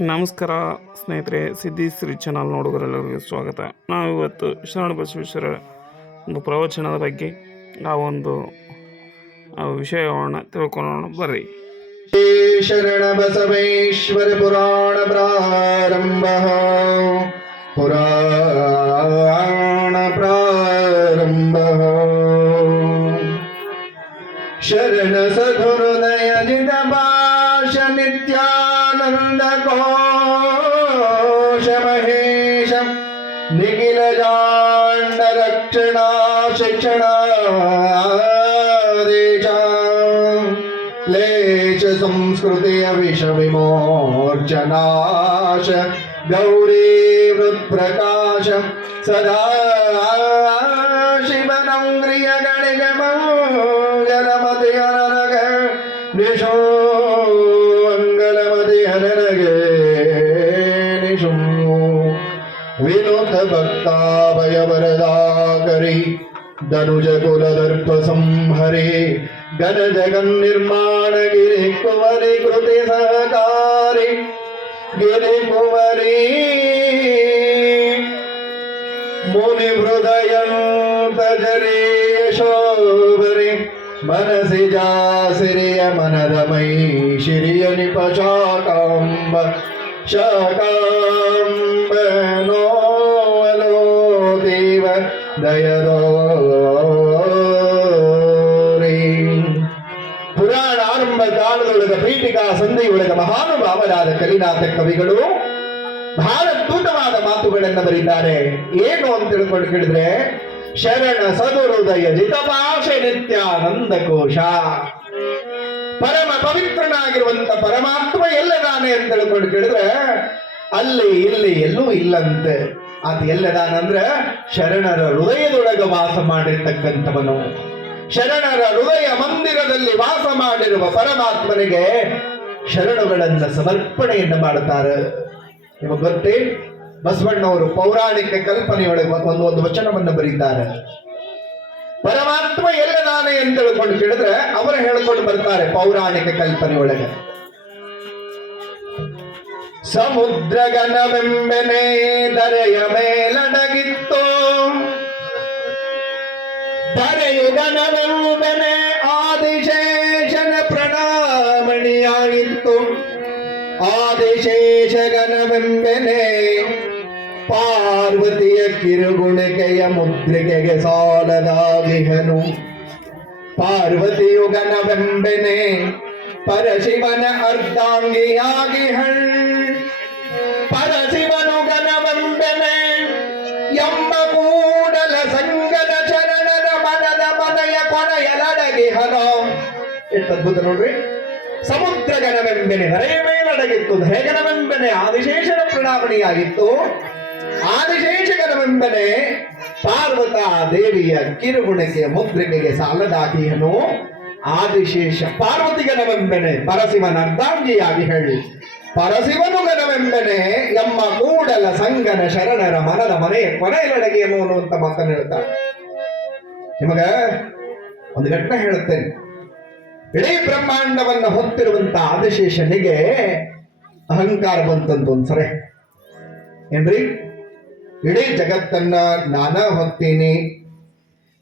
ನಮಸ್ಕಾರ ಸ್ನೇಹಿತರೆ, ಸಿದ್ಧಿ ಶ್ರೀ ಚಾನಲ್ ನೋಡುಗರೆಲ್ಲರಿಗೂ ಸ್ವಾಗತ. ನಾವು ಇವತ್ತು ಶರಣ ಬಸವೇಶ್ವರ ಒಂದು ಪ್ರವಚನದ ಬಗ್ಗೆ, ಆ ಒಂದು ವಿಷಯವನ್ನು ತಿಳ್ಕೊಳ್ಳೋಣ. ಬರ್ರಿ. ಶರಣ ಬಸವೇಶ್ವರ ಪುರಾಣ ಪ್ರಾರಂಭ. ಪುರಾಣ ಪ್ರಾರಂಭ. ಶರಣ ಸಧುಹೃದಯ क्लेश संस्कृते विषविमोर्चनाश गौरी प्रकाश सदा शिवनं मंगलमति हरनग निशो मंगलमति हरनगे निशो विनोद भक्ता भयवरदा करी दनुजकुलदर्पसंहरे गणजगन्निर्माणगिरे कुवरि कृते सहकारे गिरि कुवरि मुनिहृदयन्तजरेशोभरि मनसि जासिरिय मनदमयी शिरिय निपशाकाम्ब शाकाम्ब नो देव दयदो ಕಾಲದೊಳಗ ಪೀಠಿಕಾ ಸಂಧಿಯೊಳಗ ಮಹಾನುಭಾವರಾದ ಕಲಿನಾಥ ಕವಿಗಳು, ಬಹಳ ಅದ್ಭುತವಾದ ಮಾತುಗಳನ್ನು ಬರೀತಾರೆ. ಏನು ಅಂತ ತಿಳ್ಕೊಂಡು ಕೇಳಿದ್ರೆ, ಶರಣ ಸದುಹೃದಯ ಜಿತಪಾಶೆ ನಿತ್ಯಾನಂದ ಕೋಶ. ಪರಮ ಪವಿತ್ರನಾಗಿರುವಂತ ಪರಮಾತ್ಮ ಎಲ್ಲದಾನೆ ಅಂತ ತಿಳ್ಕೊಂಡು ಕೇಳಿದ್ರೆ, ಅಲ್ಲಿ, ಇಲ್ಲಿ ಎಲ್ಲೂ ಇಲ್ಲಂತೆ. ಅದು ಎಲ್ಲದಾನಂದ್ರೆ, ಶರಣರ ಹೃದಯದೊಳಗ ವಾಸ ಮಾಡಿರ್ತಕ್ಕಂಥವನು. ಶರಣರ ಹೃದಯ ಮಂದಿರದಲ್ಲಿ ವಾಸ ಮಾಡಿರುವ ಪರಮಾತ್ಮನಿಗೆ ಶರಣುಗಳನ್ನ ಸಮರ್ಪಣೆಯನ್ನು ಮಾಡುತ್ತಾರೆ. ನಿಮಗೆ ಗೊತ್ತೇ? ಬಸವಣ್ಣವರು ಪೌರಾಣಿಕ ಕಲ್ಪನೆಯೊಳಗೆ ಒಂದು ಒಂದು ವಚನವನ್ನು ಬರೀತಾರೆ. ಪರಮಾತ್ಮ ಎಲ್ಲದಾನೆ ಅಂತ ತಿಳ್ಕೊಂಡು ಕೇಳಿದ್ರೆ ಅವರು ಹೇಳ್ಕೊಂಡು ಬರ್ತಾರೆ ಪೌರಾಣಿಕ ಕಲ್ಪನೆಯೊಳಗೆ. ಸಮುದ್ರಗನವೆಂಬೆನೆ ದರೆಯ ಮೇಲಡಗಿತ್ತು ದರೆಯುಗನವೆಂಬೆನೆ ಆದಿಶೇಷನ ಪ್ರಣಾಮಣಿಯಾಗಿತ್ತು ಆದಿಶೇಷಗನವೆಂಬೆನೆ ಪಾರ್ವತಿಯ ಕಿರುಗುಣಿಕೆಯ ಮುದ್ರಿಕೆಗೆ ಸಾಲದಾಗಿಹನು ಪಾರ್ವತಿಯುಗನವೆಂಬೆನೆ ಪರಶಿವನ ಅರ್ಧಾಂಗಿಯಾಗಿಹಳ್ ಪರಶಿವನು ಅದ್ಭುತ ನೋಡ್ರಿ. ಸಮುದ್ರ ಗಣವೆಂಬೆನೆ ಧರೆಯ ಮೇಲಡಗಿತ್ತು. ಧರೆಗಣವೆಂಬೆನೆ ಆದಿಶೇಷನ ಪ್ರಣಾಮಣಿಯಾಗಿತ್ತು ಆದಿಶೇಷ ಗಣವೆಂಬೆನೆ ಪಾರ್ವತ ದೇವಿಯ ಕಿರುಗುಣಕ್ಕೆ ಮುದ್ರಿಕೆಗೆ ಸಾಲದಾಗಿಯನು. ಆದಿಶೇಷ ಪಾರ್ವತಿ ಗಣವೆಂಬೆನೆ ಪರಶಿವನ ಅರ್ಧಾಂಗಿಯಾಗಿ ಹೇಳಿ. ಪರಶಿವನು ಗಣವೆಂಬೆನೆ ನಮ್ಮ ಕೂಡಲ ಸಂಗನ ಶರಣರ ಮನದ ಮನೆಯ ಕೊನೆಯಲಡಗಿಯನು ಅನ್ನುವಂತ ಮಾತನ್ನು ಹೇಳ್ತಾರೆ ನಿಮಗ ಒಂದು ಘಟನೆ ಹೇಳುತ್ತೇನೆ. ಇಡೀ ಬ್ರಹ್ಮಾಂಡವನ್ನ ಹೊತ್ತಿರುವಂತ ಆದಿಶೇಷನಿಗೆ ಅಹಂಕಾರ ಬಂತಂತ ಒಂದ್ಸರೆ. ಏನ್ರಿ? ಇಡೀ ಜಗತ್ತನ್ನ ನಾನ ಹೊತ್ತೀನಿ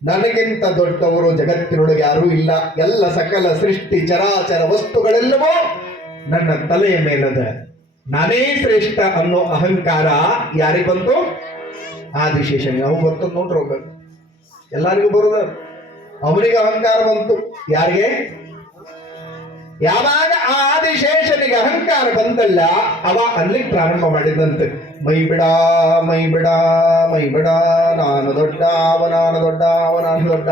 ನನಗಿಂತ ದೊಡ್ಡವರು ಜಗತ್ತಿನೊಳಗೆ ಯಾರೂ ಇಲ್ಲ. ಎಲ್ಲ ಸಕಲ ಸೃಷ್ಟಿ, ಚರಾಚರ ವಸ್ತುಗಳೆಲ್ಲವೂ ನನ್ನ ತಲೆಯ ಮೇಲದ. ನಾನೇ ಶ್ರೇಷ್ಠ ಅನ್ನೋ ಅಹಂಕಾರ ಯಾರಿಗೆ ಬಂತು? ಆದಿಶೇಷನಿಗೆ. ಅವು ಬರ್ತದ ನೋಡ್ರಿ ಹೋಗ ಎಲ್ಲರಿಗೂ ಬರೋದ. ಅವನಿಗೆ ಅಹಂಕಾರ ಬಂತು. ಯಾರಿಗೆ? ಯಾವಾಗ ಆ ಆದಿಶೇಷನಿಗೆ ಅಹಂಕಾರ ಬಂದಲ್ಲ ಅವ ಅಲ್ಲಿ ಪ್ರಾರಂಭ ಮಾಡಿದಂತೆ. ಮೈ ಬಿಡ ಮೈ ಬಿಡ ಮೈ ಬಿಡ, ನಾನು ದೊಡ್ಡ ಅವ, ನಾನು ದೊಡ್ಡ ಅವ, ನಾನು ದೊಡ್ಡ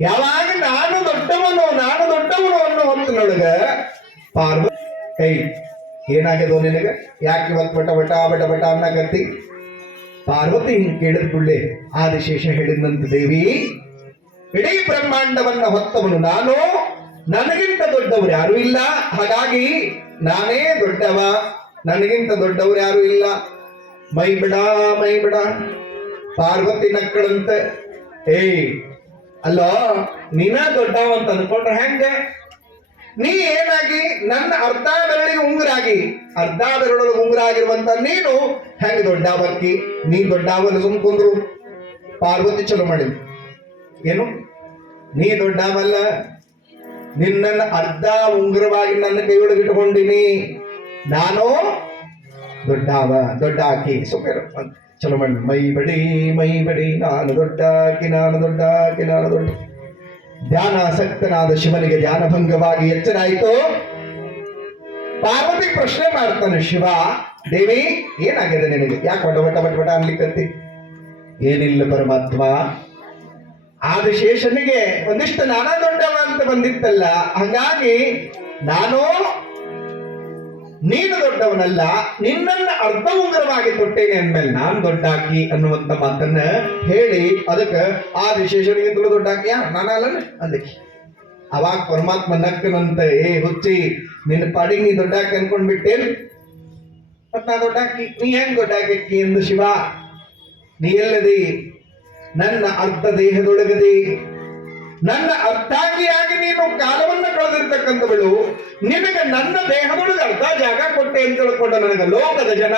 ಯಾವಾಗ ನಾನು ದೊಡ್ಡವನು ನಾನು ದೊಡ್ಡವನು ಅನ್ನೋ ಹೊತ್ತಿನೊಳಗ ಪಾರ್ವ ಕೈ ಏನಾಗ್ಯದೋ ನಿನಗೆ? ಯಾಕೆ ಇವತ್ತು ಬಟ ಬಟ ಬಟ ಬಟ ಅನ್ನಕತ್ತಿ? ಪಾರ್ವತಿ ಹಿಂಗೆ ಕೇಳಿದ ಕೂಡಲೇ ಆದಿಶೇಷ ಹೇಳಿದಂತ ದೇವಿ. ಇಡೀ ಬ್ರಹ್ಮಾಂಡವನ್ನ ಹೊತ್ತವನು ನಾನು, ನನಗಿಂತ ದೊಡ್ಡವರು ಯಾರು ಇಲ್ಲ. ಹಾಗಾಗಿ ನಾನೇ ದೊಡ್ಡವ, ನನಗಿಂತ ದೊಡ್ಡವರು ಯಾರು ಇಲ್ಲ. ಮೈ ಬಿಡ ಮೈ ಬಿಡ ಪಾರ್ವತಿ ನಕ್ಕಳಂತೆ. ಏಯ್, ಅಲ್ಲ, ನೀನ ದೊಡ್ಡವ ಅಂತ ಅನ್ಕೊಂಡ್ರೆ ಹೆಂಗೆ? ನೀ ಏನಾಗಿ? ನನ್ನ ಅರ್ಧ ಬೆರಳಿಗೆ ಉಂಗುರಾಗಿ. ಅರ್ಧ ಬೆರಳು ಉಂಗುರಾಗಿರುವಂತ ನೀನು ಹೆಂಗ್ ದೊಡ್ಡಾವಕ್ಕಿ ನೀ ದೊಡ್ಡವನು ಸುಮ್ಕೊಂಡ್ರು ಪಾರ್ವತಿ ಚಲೋ ಮಾಡಿದ್ ಏನು? ನೀ ದೊಡ್ಡವಲ್ಲ, ನಿನ್ನನ್ನು ಅರ್ಧ ಉಂಗುರವಾಗಿ ನನ್ನ ಕೈಯೊಳಗೆ ಇಟ್ಕೊಂಡಿನಿ ನಾನು ದೊಡ್ಡವ, ದೊಡ್ಡ ಆಕಿ. ಸುಖರು ಚಲೋ ಮಾಡಿ ಮೈ ಬಡಿ ಮೈ ಬಡಿ, ನಾನು ದೊಡ್ಡ ಆಕಿ, ನಾನು ದೊಡ್ಡ ಆಕಿ, ನಾನು ದೊಡ್ಡ. ಧ್ಯಾನಾಸಕ್ತನಾದ ಶಿವನಿಗೆ ಧ್ಯಾನಭಂಗವಾಗಿ ಎಚ್ಚರಾಯಿತು. ಪಾರ್ವತಿ ಪ್ರಶ್ನೆ ಮಾಡ್ತಾನೆ, ಶಿವ, ದೇವಿ, ಏನಾಗಿದೆ ನಿನಗೆ? ಯಾಕೆ ವಟ ವಟ ವಟ ವಟ ಏನಿಲ್ಲ ಪರಮಾತ್ಮ. ಆದಿಶೇಷನಿಗೆ ಒಂದಿಷ್ಟು ನಾನಾ ದೊಡ್ಡವ ಅಂತ ಬಂದಿತ್ತಲ್ಲ, ಹಾಗಾಗಿ ನಾನು ನೀನು ದೊಡ್ಡವನಲ್ಲ, ನಿನ್ನನ್ನು ಅರ್ಧ ಉಂಗುರವಾಗಿ ಕೊಟ್ಟೇನೆ ಅಂದ್ಮೇಲೆ ನಾನು ದೊಡ್ಡಾಕಿ ಅನ್ನುವಂತ ಮಾತನ್ನ ಹೇಳಿ ಅದಕ್ಕೆ ಆ ತುಳು ದೊಡ್ಡಾಕಿಯ? ನಾನಲ್ಲ ಅಂದಕ್ಕೆ. ಅವಾಗ ಪರಮಾತ್ಮ ನಕ್ಕನಂತ, ಏ ಹುಚ್ಚಿ, ನಿನ್ನ ಪಾಡಿಗೆ ನೀ ದೊಡ್ಡಾಕಿ ಅನ್ಕೊಂಡ್ಬಿಟ್ಟೇನ್? ಮತ್ತೆ ನಾ ದೊಡ್ಡಾಕಿ, ನೀ ಹೆಂಗ್ ದೊಡ್ಡಾಕಿ ಎಂದು ಶಿವ, ನೀ ಎಲ್ಲದಿ? ನನ್ನ ಅರ್ಧ ದೇಹದೊಳಗದೆ. ನನ್ನ ಅರ್ಥಾಗಿಯಾಗಿ ನೀನು ಕಾಲವನ್ನು ಕಳೆದಿರ್ತಕ್ಕಂಥವಳು. ನಿನಗೆ ನನ್ನ ದೇಹದೊಳಗೆ ಅರ್ಧ ಜಾಗ ಕೊಟ್ಟೆ ಅಂತ ತಿಳ್ಕೊಂಡ ನನಗೆ ಲೋಕದ ಜನ.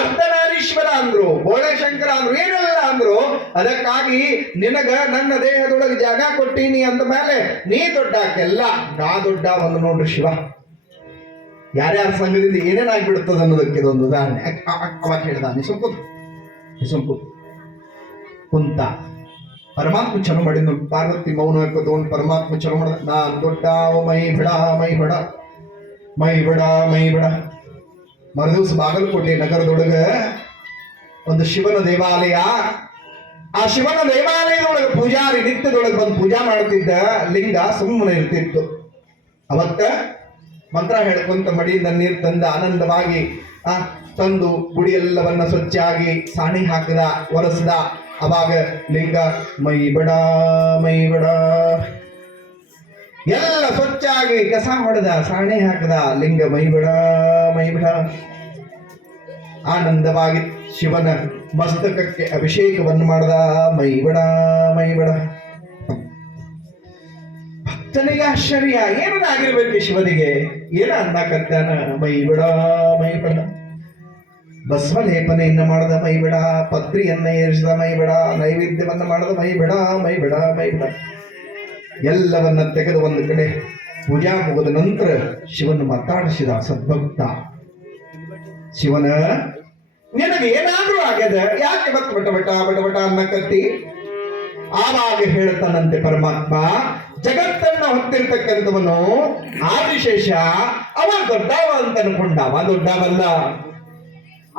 ಅರ್ಧನಾರೀಶ್ವರ ಅಂದ್ರು ಬೋಳಶಂಕರ ಅಂದ್ರು, ಏನೆಲ್ಲ ಅಂದ್ರು, ಅದಕ್ಕಾಗಿ ನಿನಗ ನನ್ನ ದೇಹದೊಳಗೆ ಜಾಗ ಕೊಟ್ಟೀನಿ ಅಂದ ಮೇಲೆ ನೀ ದೊಡ್ಡಾಕೆಲ್ಲ ನಾ ದೊಡ್ಡ ಒಂದು ನೋಡ್ರಿ ಶಿವ. ಯಾರ್ಯಾರ ಸಂಘದಿಂದ ಏನೇನಾಗ್ಬಿಡುತ್ತದೆ ಅನ್ನೋದಕ್ಕೆ ಇದೊಂದು ಉದಾಹರಣೆ. ಅವಾಗ ಹೇಳ್ದ ನಿಸಂಪು ನಿಸಂಪು ಕುಂತ. ಪರಮಾತ್ಮ ಚಲೋ ಮಾಡಿದ್ನು ಪಾರ್ವತಿ ಮೌನ ತಗೊಂಡು ಪರಮಾತ್ಮ ಚಲೋ ಮಾಡಿದ ನಾನ್ ದೊಡ್ಡ ಮೈ ಬಿಡ ಮೈ ಬಿಡ. ಮೈ ಬಿಡ ಮೈ ಬಿಡ. ಮರುದಿವ್ಸ ಬಾಗಲಕೋಟೆ ನಗರದೊಳಗ ಒಂದು ಶಿವನ ದೇವಾಲಯ. ಆ ಶಿವನ ದೇವಾಲಯದೊಳಗೆ ಪೂಜಾರಿ ನಿತ್ಯದೊಳಗೆ ಬಂದು ಪೂಜಾ ಮಾಡ್ತಿದ್ದ ಲಿಂಗ ಸುಮ್ಮನೆ ಇರ್ತಿತ್ತು. ಅವತ್ತ ಮಂತ್ರ ಹೇಳ್ಕೊಂತ ಮಡಿಯಿಂದ ನೀರು ತಂದ ಆನಂದವಾಗಿ, ಆ, ತಂದು ಗುಡಿ ಎಲ್ಲವನ್ನ ಸ್ವಚ್ಛಾಗಿ ಸಾಣಿ ಹಾಕಿದ, ಒರೆಸ್ದ. ಅವಾಗ ಲಿಂಗ, ಮೈ ಬಡ ಮೈ ಬಡ. ಎಲ್ಲ ಸ್ವಚ್ಛಾಗಿ ಕಸ ಹೊಡೆದ, ಸಾಣೆ ಹಾಕದ, ಲಿಂಗ, ಮೈ ಬಡ ಮೈ ಬಡ. ಆನಂದವಾಗಿ ಶಿವನ ಮಸ್ತಕಕ್ಕೆ ಅಭಿಷೇಕವನ್ನು ಮಾಡದ, ಮೈ ಬಡ ಮೈ ಬಡ. ಭಕ್ತನಿಗೆ ಆಶ್ಚರ್ಯ ಏನನ್ನಾಗಿರ್ಬೇಕು ಶಿವನಿಗೆ? ಏನ ಅನ್ನಕತ್ತಾನ ಮೈ ಬಡ, ಮೈ ಬಿಡ. ಭಸ್ಮ ಲೇಪನೆಯನ್ನು ಮಾಡದ ಮೈ ಬಿಡ ಪತ್ರಿಯನ್ನ ಏರಿಸಿದ ಮೈ ಬಿಡ ನೈವೇದ್ಯವನ್ನು ಮಾಡದ ಮೈ ಬಿಡ ಮೈ ಬಿಡ ಮೈ ಬಿಡ ಎಲ್ಲವನ್ನ ತೆಗೆದು ಒಂದು ಕಡೆ ಪೂಜಾ ಮುಗಿದ ನಂತರ ಶಿವನು ಮಾತಾಡಿಸಿದ ಸದ್ಭಕ್ತ. ಶಿವನ, ನಿನಗೆ ಏನಾದರೂ ಆಗ್ಯದ? ಯಾಕೆ ಬತ್ ಬಟ ಬಟ ಬಟ ಬಟ ಅನ್ನಕತ್ತಿ ಆವಾಗ ಹೇಳ್ತಾನಂತೆ ಪರಮಾತ್ಮ, ಜಗತ್ತನ್ನ ಹೊತ್ತಿರ್ತಕ್ಕಂಥವನು ಆದಿಶೇಷ, ಅವ ದೊಡ್ಡವ ಅಂತ ಅನ್ಕೊಂಡವ, ದೊಡ್ಡವಲ್ಲ.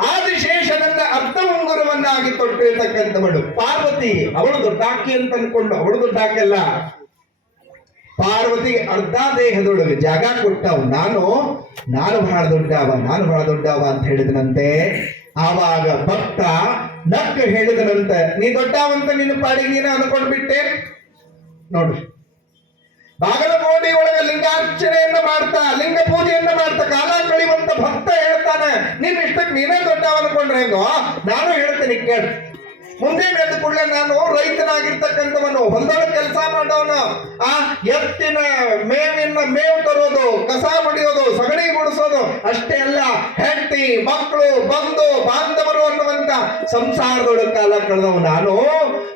ಆದಿಶೇಷನನ್ನ ಅರ್ಧ ಉಂಗುರವನ್ನಾಗಿ ತೊಟ್ಟಿರ್ತಕ್ಕಂಥವಳು. ಪಾರ್ವತಿ, ಅವಳು ದೊಡ್ಡಾಕಿ ಅಂತ ಅನ್ಕೊಂಡು ಅವಳು ದೊಡ್ಡಾಕಲ್ಲ ಪಾರ್ವತಿಗೆ ಅರ್ಧ ದೇಹದೊಳಗೆ ಜಾಗ ಕೊಟ್ಟವ್. ನಾನು ನಾನು ಬಹಳ ದೊಡ್ಡವ, ನಾನು ಬಹಳ ದೊಡ್ಡವ ಅಂತ ಹೇಳಿದನಂತೆ. ಆವಾಗ ಭಕ್ತ ನಕ್ಕ ಹೇಳಿದನಂತೆ, ನೀ ದೊಡ್ಡವಂತ ನಿನ್ನ ಪಾಡಿಗೆ ನೀನು ಅನ್ಕೊಂಡ್ಬಿಟ್ಟೆ? ನೋಡ್ರಿ ಬಾಗಲಕೋಟೆ ಒಳಗ ಲಿಂಗಾರ್ಚನೆಯನ್ನ ಮಾಡ್ತಾ, ಲಿಂಗ ಪೂಜೆಯನ್ನ ಮಾಡ್ತಾ ಕಾಲ ಕಳಿವಂತ ಭಕ್ತ ಹೇಳ್ತಾನೆ ನಿನ್ನ ಇಷ್ಟಕ್ಕೆ ನೀನೇ ದೊಡ್ಡ ಅನ್ಕೊಂಡ್ರೆ ನಾನು ಹೇಳ್ತೇನೆ ಕೇಳ. ಮುಂದೆ ಬೆಳೆದ ಕೂಡಲೇ ನಾನು ರೈತನಾಗಿರ್ತಕ್ಕಂಥವನು ಹೊಲದಲ್ಲಿ ಕೆಲಸ ಮಾಡೋನು, ಆ ಎತ್ತಿನ ಮೇವಿನ ಮೇವು ತರೋದು, ಕಸ ಬಡಿಯೋದು ಸಗಣಿ ಗುಡಿಸೋದು, ಅಷ್ಟೇ ಅಲ್ಲ, ಹೆಂಡತಿ ಮಕ್ಕಳು ಬಂಧು, ಬಾಂಧವರು ಅನ್ನುವಂತ ಸಂಸಾರದೊಳಗೆ ಕಾಲ ಕಳೆದವು ನಾನು.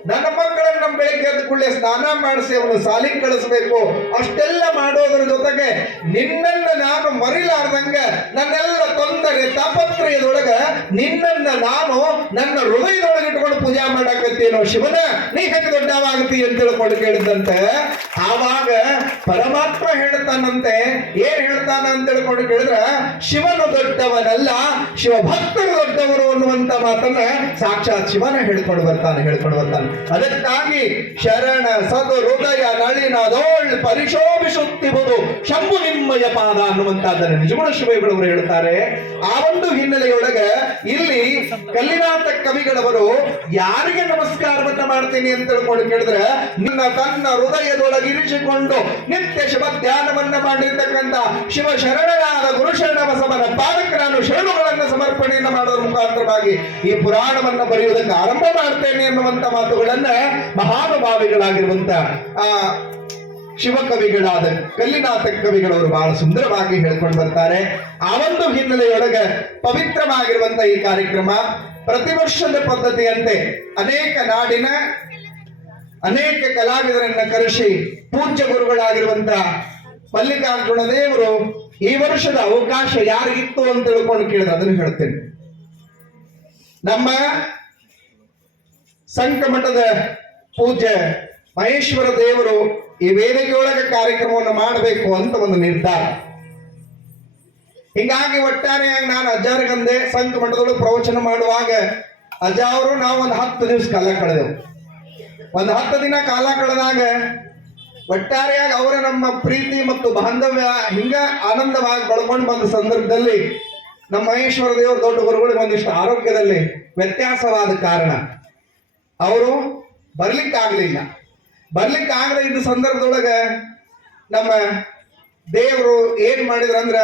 ನನ್ನ ಮಕ್ಕಳನ್ನ ಬೆಳಿಗ್ಗೆ ಎದ್ದು ಕೂಡಲೇ ಸ್ನಾನ ಮಾಡಿಸಿ ಅವನು ಸಾಲಿಗೆ ಕಳಿಸ್ಬೇಕು. ಅಷ್ಟೆಲ್ಲ ಮಾಡೋದ್ರ ಜೊತೆಗೆ ನಿನ್ನನ್ನ ನಾನು ಮರಿಲಾರ್ದಂಗೆ ನನ್ನೆಲ್ಲ ತೊಂದರೆ, ತಾಪತ್ರಯದೊಳಗ ನಿನ್ನನ್ನ ನಾನು ನನ್ನ ಹೃದಯದೊಳಗೆ ಇಟ್ಕೊಂಡು ಮಾಡಾಕತ್ತೇನೋ ಶಿವನ, ನೀ ಹೆಂಗ ದೊಡ್ಡವಾಗತಿ ಅಂತ ತಿಳ್ಕೊಂಡು ಕೇಳಿದಂತೆ ಆವಾಗ ಪರಮಾತ್ಮ ಹೇಳ್ತಾನಂತೆ, ಏನ್ ಹೇಳ್ತಾನ ಅಂತ ತಿಳ್ಕೊಂಡು ಕೇಳಿದ್ರ, ಶಿವನು ದೊಡ್ಡವನಲ್ಲ ಶಿವ ಭಕ್ತರು ದೊಡ್ಡವರು ಅನ್ನುವಂತ ಮಾತನ್ನ ಸಾಕ್ಷಾತ್ ಶಿವನ ಹೇಳ್ಕೊಂಡು ಬರ್ತಾನೆ ಹೇಳ್ಕೊಂಡು ಬರ್ತಾನೆ ಅದಕ್ಕಾಗಿ ಶರಣ ಸದು ಹೃದಯ ನಳಿನದೋಳ್ ಪರಿಶೋಭಿಸುತ್ತಿರುವುದು ಶಂಭು ನಿಮ್ಮಯ ಪಾದ ಅನ್ನುವಂತಹದ್ದನ್ನು ನಿಜಗುಣ ಶಿವಗಳವರು ಹೇಳ್ತಾರೆ ಆ ಒಂದು ಹಿನ್ನೆಲೆಯೊಳಗ ಇಲ್ಲಿ ಕಲ್ಲಿನಾಥ ಕವಿಗಳವರು ಯಾರಿಗೆ ನಮಸ್ಕಾರವನ್ನ ಮಾಡ್ತೀನಿ ಅಂತ ತಿಳ್ಕೊಂಡು ಕೇಳಿದ್ರೆ, ನಿನ್ನ ತನ್ನ ಹೃದಯದೊಳಗೆ ಇರಿಸಿಕೊಂಡು ನಿತ್ಯ ಶಿವ ಧ್ಯಾನವನ್ನ ಮಾಡಿರ್ತಕ್ಕಂಥ ಶಿವ ಶರಣರಾದ ಗುರು ಶರಣ ಬಸವನ ಪಾದಕ್ಕೆ ನಾನು ಶರಣುಗಳನ್ನು ಸಮರ್ಪಣೆಯನ್ನು ಮಾಡೋದ್ರ ಮುಖಾಂತರವಾಗಿ ಈ ಪುರಾಣವನ್ನ ಬರೆಯುವುದಕ್ಕೆ ಆರಂಭ ಮಾಡ್ತೇನೆ ಅನ್ನುವಂತ ಮಾತುಗಳನ್ನ ಮಹಾನುಭಾವಿಗಳಾಗಿರುವಂತ, ಆ, ಶಿವಕವಿಗಳಾದ ಕಲ್ಲಿನಾಥ ಕವಿಗಳವರು ಬಹಳ ಸುಂದರವಾಗಿ ಹೇಳ್ಕೊಂಡು ಬರ್ತಾರೆ. ಆ ಒಂದು ಹಿನ್ನೆಲೆಯೊಳಗೆ ಪವಿತ್ರವಾಗಿರುವಂತ ಈ ಕಾರ್ಯಕ್ರಮ ಪ್ರತಿ ವರ್ಷದ ಪದ್ಧತಿಯಂತೆ ಅನೇಕ ನಾಡಿನ ಅನೇಕ ಕಲಾವಿದರನ್ನ ಕರೆಸಿ ಪೂಜ್ಯ ಗುರುಗಳಾಗಿರುವಂತ ಮಲ್ಲಿಕಾರ್ಜುನ ದೇವರು ಈ ವರ್ಷದ ಅವಕಾಶ ಯಾರಿಗಿತ್ತು ಅಂತ ತಿಳ್ಕೊಂಡು ಕೇಳಿದ್ರೆ ಅದನ್ನು ಹೇಳ್ತೇನೆ. ನಮ್ಮ ಸಂಕಮಠದ ಪೂಜ್ಯ ಮಹೇಶ್ವರ ದೇವರು ಈ ವೇದಿಕೆಯೊಳಗೆ ಕಾರ್ಯಕ್ರಮವನ್ನು ಮಾಡಬೇಕು ಅಂತ ಒಂದು ನಿರ್ಧಾರ. ಹಿಂಗಾಗಿ ಒಟ್ಟಾರೆಯಾಗಿ ನಾನು ಅಜ್ಜಾರಿಗಂದೆ ಸಂಕ ಮಠದೊಳಗೆ ಪ್ರವಚನ ಮಾಡುವಾಗ ಅಜ್ಜ ಅವರು, ನಾವು ಒಂದು ಹತ್ತು ದಿವಸ ಕಾಲ ಕಳೆದೆವು. ಒಂದು ಹತ್ತು ದಿನ ಕಾಲ ಕಳೆದಾಗ ಒಟ್ಟಾರೆಯಾಗಿ ಅವರ ನಮ್ಮ ಪ್ರೀತಿ ಮತ್ತು ಬಾಂಧವ್ಯ ಹಿಂಗ ಆನಂದವಾಗಿ ಬಳಕೊಂಡು ಬಂದ ಸಂದರ್ಭದಲ್ಲಿ ನಮ್ಮ ಮಹೇಶ್ವರ ದೇವರು ದೊಡ್ಡ ಗುರುಗಳಿಗೆ ಒಂದಿಷ್ಟು ಆರೋಗ್ಯದಲ್ಲಿ ವ್ಯತ್ಯಾಸವಾದ ಕಾರಣ. ಅವರು ಬರ್ಲಿಕ್ಕಾಗಲಿಲ್ಲ. ಬರ್ಲಿಕ್ಕಾಗದೇ ಇದ್ದ ಸಂದರ್ಭದೊಳಗೆ ನಮ್ಮ ದೇವರು ಏನ್ ಮಾಡಿದ್ರು ಅಂದ್ರ